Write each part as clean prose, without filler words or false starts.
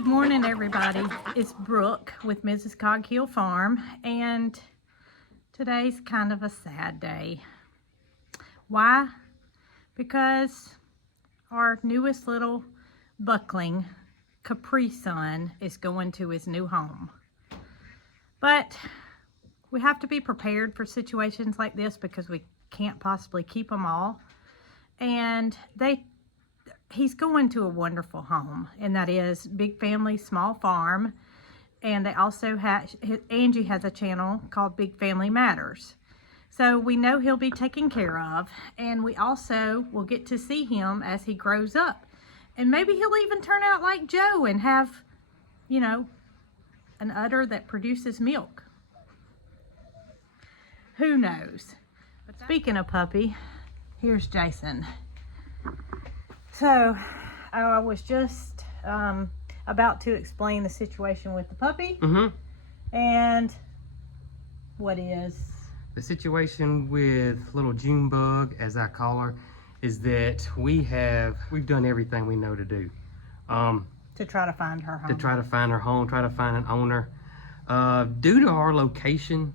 Good morning, everybody. It's Brooke with Mrs. Cog Hill Farm, and today's kind of a sad day. Why? Because our newest little buckling, Capri Sun, is going to his new home. But we have to be prepared for situations like this because we can't possibly keep them all. And he's going to a wonderful home, and that is Big Family Small Farm. And they also have, Angie has a channel called Big Family Matters. So we know he'll be taken care of, and we also will get to see him as he grows up. And maybe he'll even turn out like Joe and have, you know, an udder that produces milk. Who knows? But speaking of puppy, here's Jason. So I was just about to explain the situation with the puppy. And what is the situation with little Junebug, as I call her, is that we've done everything we know to do to try to find her home. Try to find an owner. Due to our location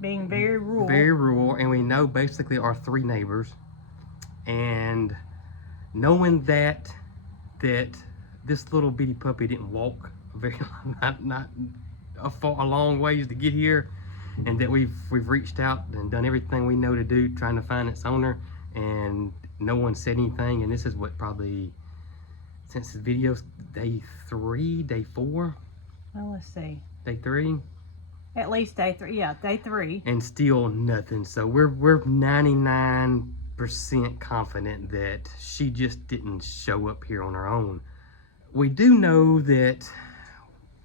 being very rural, and we know basically our three neighbors, and knowing that this little bitty puppy didn't walk very not a long ways to get here, and that we've reached out and done everything we know to do trying to find its owner, and no one said anything. And this is what, probably since the video's day 3, day 4. Well, let's see. Day 3. At least day 3. Yeah, day 3. And still nothing. So we're 99% confident that she just didn't show up here on her own. We do know that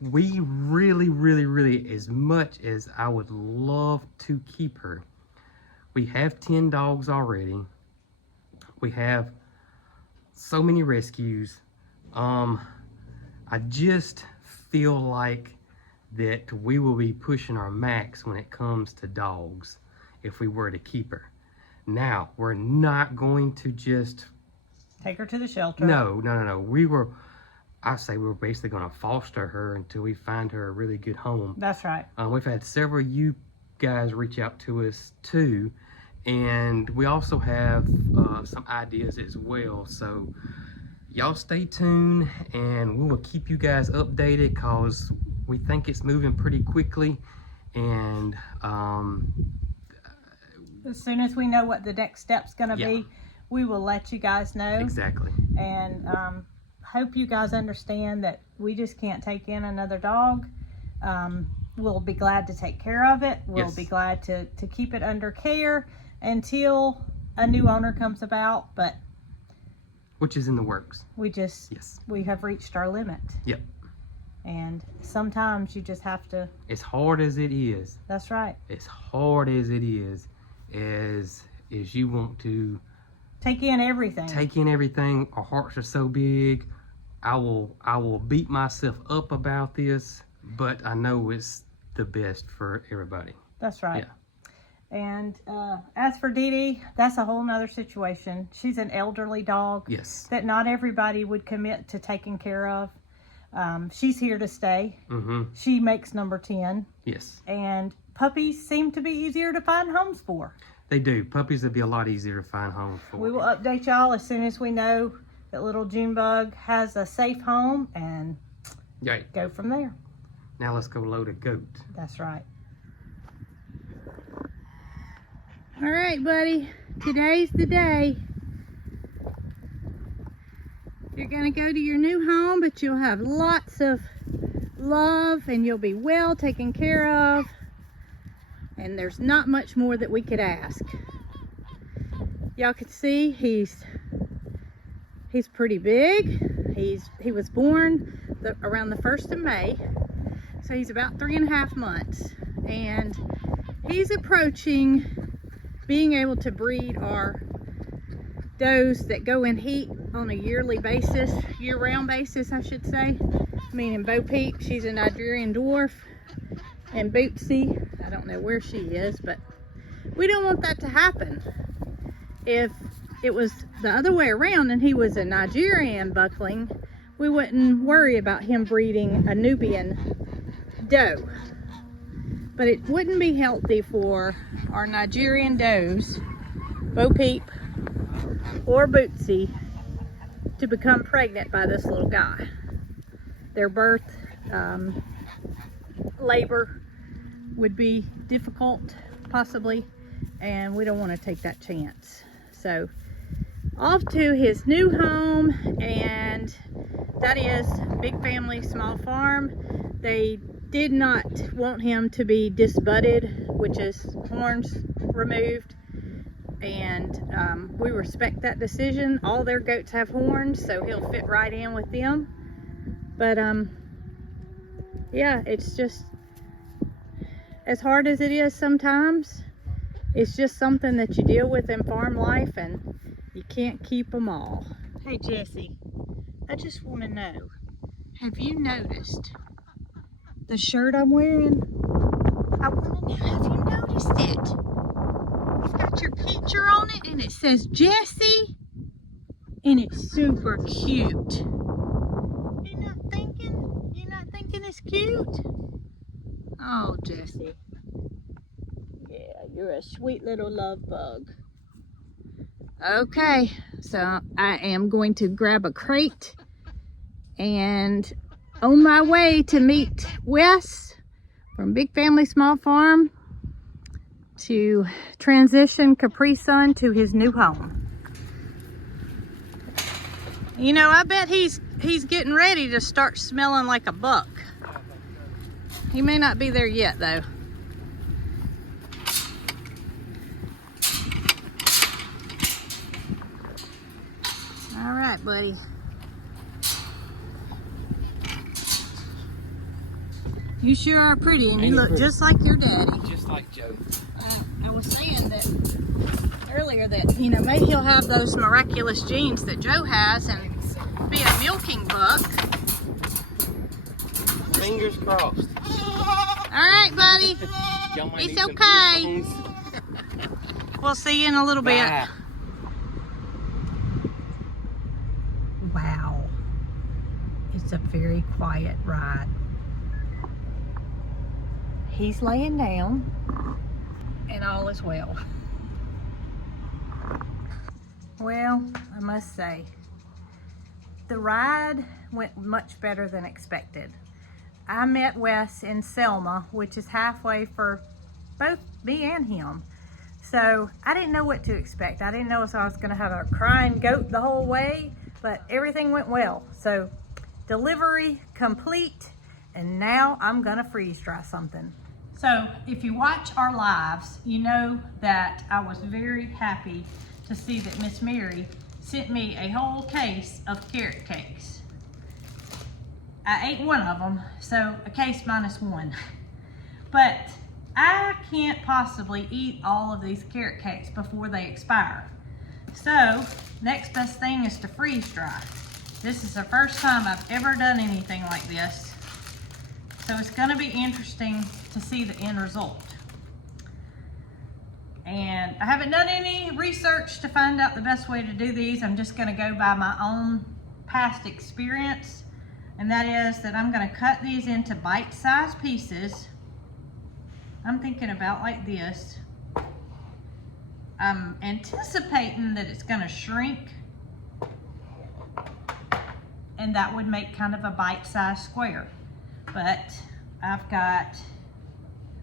we really, as much as I would love to keep her, we have 10 dogs already. We have so many rescues. I just feel like that we will be pushing our max when it comes to dogs if we were to keep her. Now, we're not going to just take her to the shelter. No. I say we're basically going to foster her until we find her a really good home. That's right. We've had several of you guys reach out to us too, and we also have some ideas as well. So y'all stay tuned, and we will keep you guys updated because we think it's moving pretty quickly. And as soon as we know what the next step's going to be, we will let you guys know. Exactly. And hope you guys understand that we just can't take in another dog. We'll be glad to take care of it. We'll be glad to keep it under care until a new owner comes about, but which is in the works. We have reached our limit. Yep. And sometimes you just have to, as hard as it is. That's right. As hard as it is, as you want to take in everything. Our hearts are so big. I will beat myself up about this, but I know it's the best for everybody. That's right. Yeah. And as for Dee Dee, that's a whole nother situation. She's an elderly dog. Yes. That not everybody would commit to taking care of. She's here to stay. She makes number 10. Yes. And puppies seem to be easier to find homes for. They do. Puppies would be a lot easier to find homes for. We will update y'all as soon as we know that little Junebug has a safe home, and go from there. Now let's go load a goat. That's right. All right, buddy. Today's the day. You're going to go to your new home, but you'll have lots of love, and you'll be well taken care of. And there's not much more that we could ask. Y'all can see he's pretty big. He was born around the 1st of May, so he's about 3.5 months, and he's approaching being able to breed our does that go in heat on a yearly basis, year-round basis, I should say. Meaning Bo Peep, she's a Nigerian dwarf, and Bootsy, I don't know where she is, but we don't want that to happen. If it was the other way around and he was a Nigerian buckling, we wouldn't worry about him breeding a Nubian doe. But it wouldn't be healthy for our Nigerian does, Bo Peep or Bootsy, to become pregnant by this little guy. Their birth, labor would be difficult, possibly, and we don't want to take that chance. So off to his new home, and that is Big Family Small Farm. They did not want him to be disbudded, which is horns removed, and we respect that decision. All their goats have horns, so he'll fit right in with them. But yeah, it's just, as hard as it is sometimes, it's just something that you deal with in farm life, and you can't keep them all. Hey Jesse, I just want to know, have you noticed the shirt I'm wearing? I want to know, have you noticed it? It's got your picture on it and it says Jesse, and it's super cute. You're not thinking it's cute? Oh, Jesse. Yeah, you're a sweet little love bug. Okay, so I am going to grab a crate and on my way to meet Wes from Big Family Small Farm to transition Capri Sun to his new home. You know, I bet he's getting ready to start smelling like a buck. He may not be there yet though. All right, buddy. You sure are pretty, and you look just like your daddy. Just like Joe. I was saying that earlier that, you know, maybe he'll have those miraculous genes that Joe has and be a milking buck. Fingers crossed. All right, buddy. It's okay. We'll see you in a little bit. Wow. It's a very quiet ride. He's laying down and all is well. Well, I must say, the ride went much better than expected. I met Wes in Selma, which is halfway for both me and him. So I didn't know what to expect. I didn't know if I was gonna have a crying goat the whole way, but everything went well. So delivery complete, and now I'm gonna freeze dry something. So if you watch our lives, you know that I was very happy to see that Miss Mary sent me a whole case of carrot cakes. I ate one of them, so a case minus one. But I can't possibly eat all of these carrot cakes before they expire. So next best thing is to freeze dry. This is the first time I've ever done anything like this. So it's gonna be interesting to see the end result. And I haven't done any research to find out the best way to do these. I'm just gonna go by my own past experience. And that is that I'm gonna cut these into bite-sized pieces. I'm thinking about like this. I'm anticipating that it's gonna shrink, and that would make kind of a bite-sized square. But I've got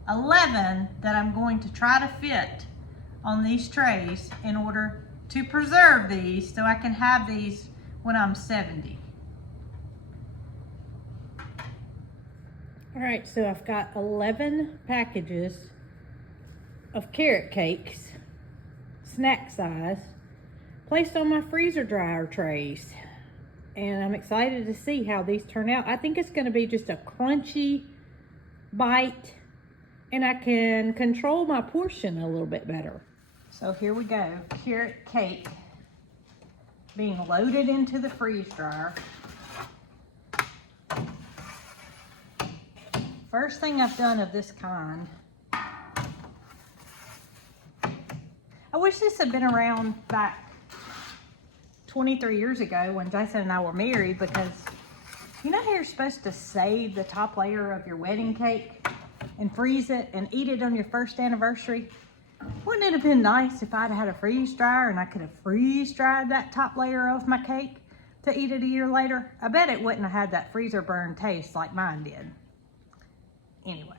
11 that I'm going to try to fit on these trays in order to preserve these so I can have these when I'm 70. All right, so I've got 11 packages of carrot cakes, snack size, placed on my freezer dryer trays. And I'm excited to see how these turn out. I think it's gonna be just a crunchy bite, and I can control my portion a little bit better. So here we go, carrot cake being loaded into the freeze dryer. First thing I've done of this kind. I wish this had been around back 23 years ago when Jason and I were married, because You know how you're supposed to save the top layer of your wedding cake and freeze it and eat it on your first anniversary? Wouldn't it have been nice if I'd had a freeze dryer and I could have freeze dried that top layer of my cake to eat it a year later? I bet it wouldn't have had that freezer burn taste like mine did. Anyway.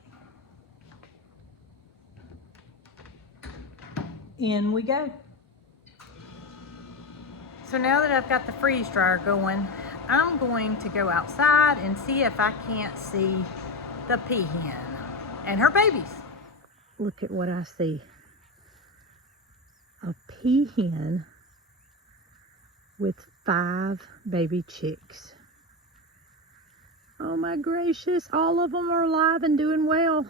In we go. So now that I've got the freeze dryer going, I'm going to go outside and see if I can't see the peahen and her babies. Look at what I see. A peahen with 5 baby chicks. Oh my gracious, all of them are alive and doing well.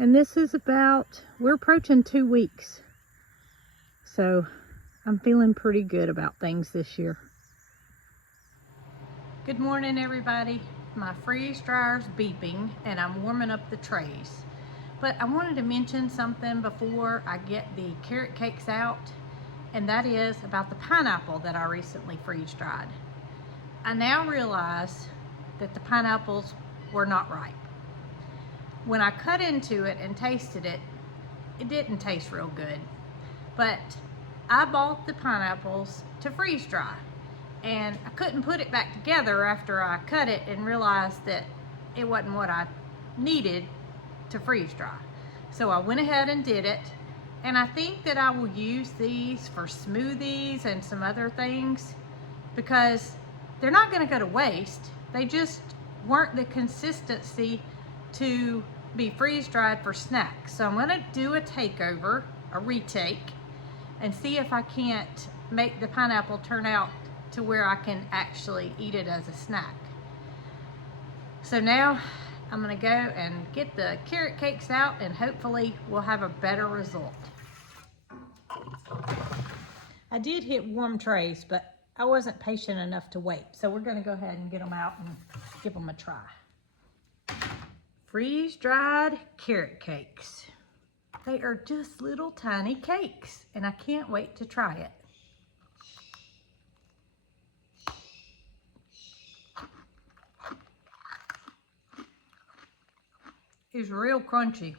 And this is we're approaching 2 weeks. So I'm feeling pretty good about things this year. Good morning, everybody. My freeze dryer's beeping and I'm warming up the trays. But I wanted to mention something before I get the carrot cakes out, and that is about the pineapple that I recently freeze dried. I now realize that the pineapples were not ripe. When I cut into it and tasted it, it didn't taste real good. But I bought the pineapples to freeze dry, and I couldn't put it back together after I cut it and realized that it wasn't what I needed to freeze dry. So I went ahead and did it, and I think that I will use these for smoothies and some other things because they're not going to go to waste. They just weren't the consistency to be freeze dried for snacks. So I'm going to do a retake, and see if I can't make the pineapple turn out to where I can actually eat it as a snack. So now I'm gonna go and get the carrot cakes out, and hopefully we'll have a better result. I did hit warm trays, but I wasn't patient enough to wait. So we're gonna go ahead and get them out and give them a try. Freeze-dried carrot cakes. They are just little tiny cakes, and I can't wait to try it. It's real crunchy.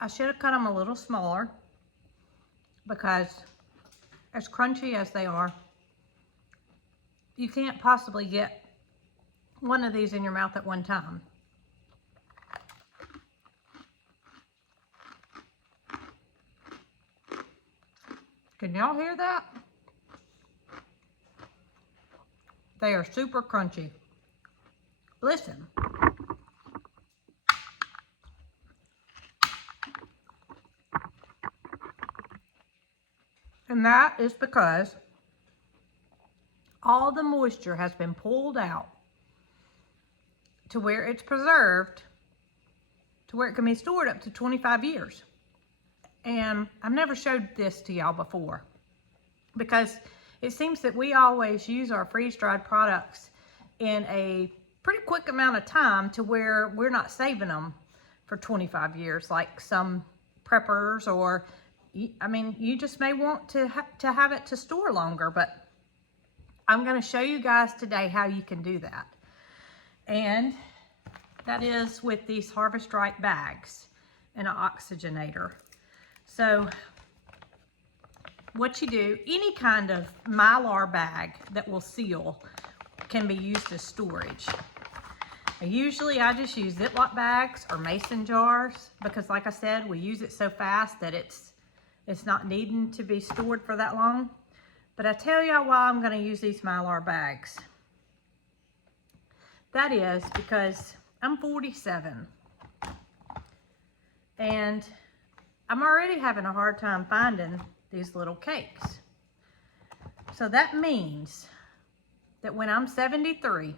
I should have cut them a little smaller because as crunchy as they are, you can't possibly get one of these in your mouth at one time. Can y'all hear that? They are super crunchy. Listen. And that is because all the moisture has been pulled out to where it's preserved, to where it can be stored up to 25 years. And I've never showed this to y'all before because it seems that we always use our freeze-dried products in a pretty quick amount of time to where we're not saving them for 25 years like some preppers, or I mean, you just may want to have it to store longer, but I'm going to show you guys today how you can do that. And that is with these Harvest Right bags and an oxygenator. So what you do, any kind of Mylar bag that will seal can be used as storage. Usually I just use Ziploc bags or mason jars because, like I said, we use it so fast that it's not needing to be stored for that long. But I tell y'all why I'm going to use these Mylar bags. That is because I'm 47 and I'm already having a hard time finding these little cakes. So that means that when I'm 73,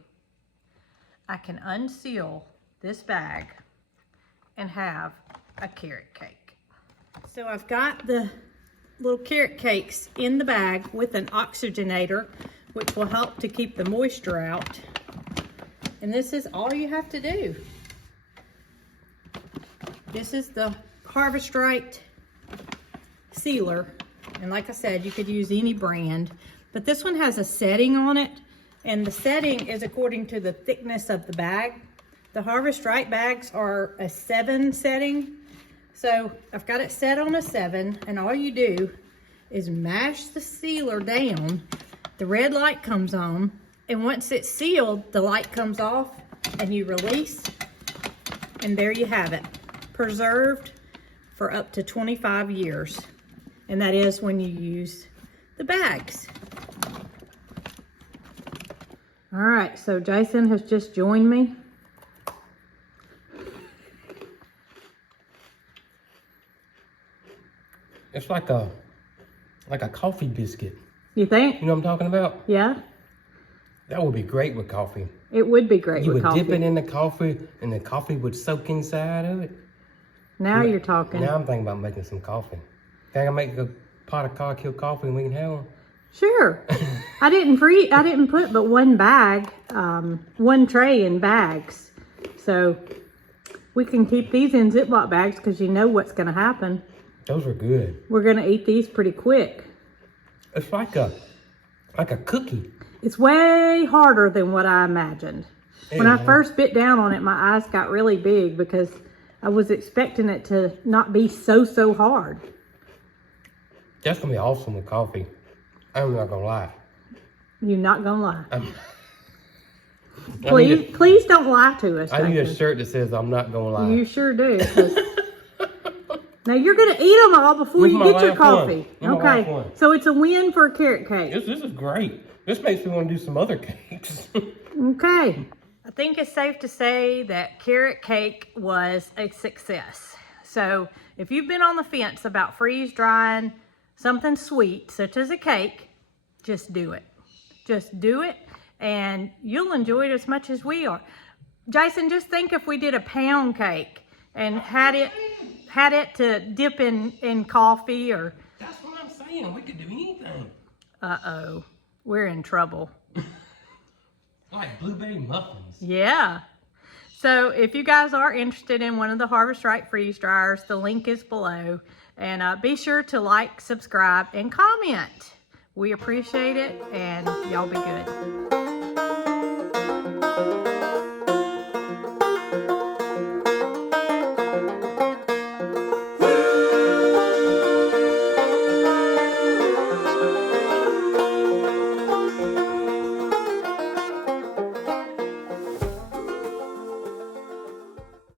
I can unseal this bag and have a carrot cake. So I've got the little carrot cakes in the bag with an oxygenator, which will help to keep the moisture out. And this is all you have to do. This is the Harvest Right sealer, And like I said, you could use any brand, but this one has a setting on it, and the setting is according to the thickness of the bag. The Harvest Right bags are a 7 setting. So I've got it set on a 7, and all you do is mash the sealer down. The red light comes on, and once it's sealed, the light comes off, and you release, and there you have it. Preserved for up to 25 years. And that is when you use the bags. All right, so Jason has just joined me. It's like a coffee biscuit. You think? You know what I'm talking about? Yeah, That would be great with coffee. it would be great You with would coffee. dip it in the coffee, and the coffee would soak inside of it. Now you're talking. Now I'm thinking about making some coffee. Can I make a pot of Cog Hill coffee and we can have one? Sure. I didn't put but one bag, one tray in bags. So we can keep these in Ziploc bags because you know what's going to happen. Those are good. We're going to eat these pretty quick. It's like a cookie. It's way harder than what I imagined. When I first bit down on it, my eyes got really big because I was expecting it to not be so hard. That's going to be awesome with coffee. I'm not going to lie. You're not going to lie. I need Please don't lie to us, I need a Jason. shirt that says I'm not going to lie. You sure do. 'Cause now you're going to eat them all before This is you my get your last one. coffee. This is my last Okay. one. So it's a win for a carrot cake. This is great. This makes me want to do some other cakes. Okay. I think it's safe to say that carrot cake was a success. So if you've been on the fence about freeze drying something sweet, such as a cake, just do it. Just do it, and you'll enjoy it as much as we are. Jason, just think if we did a pound cake and had it to dip in coffee or... That's what I'm saying. We could do anything. Uh-oh. We're in trouble. Like blueberry muffins. Yeah. So if you guys are interested in one of the Harvest Right freeze dryers, the link is below. And be sure to like, subscribe, and comment. We appreciate it, and y'all be good.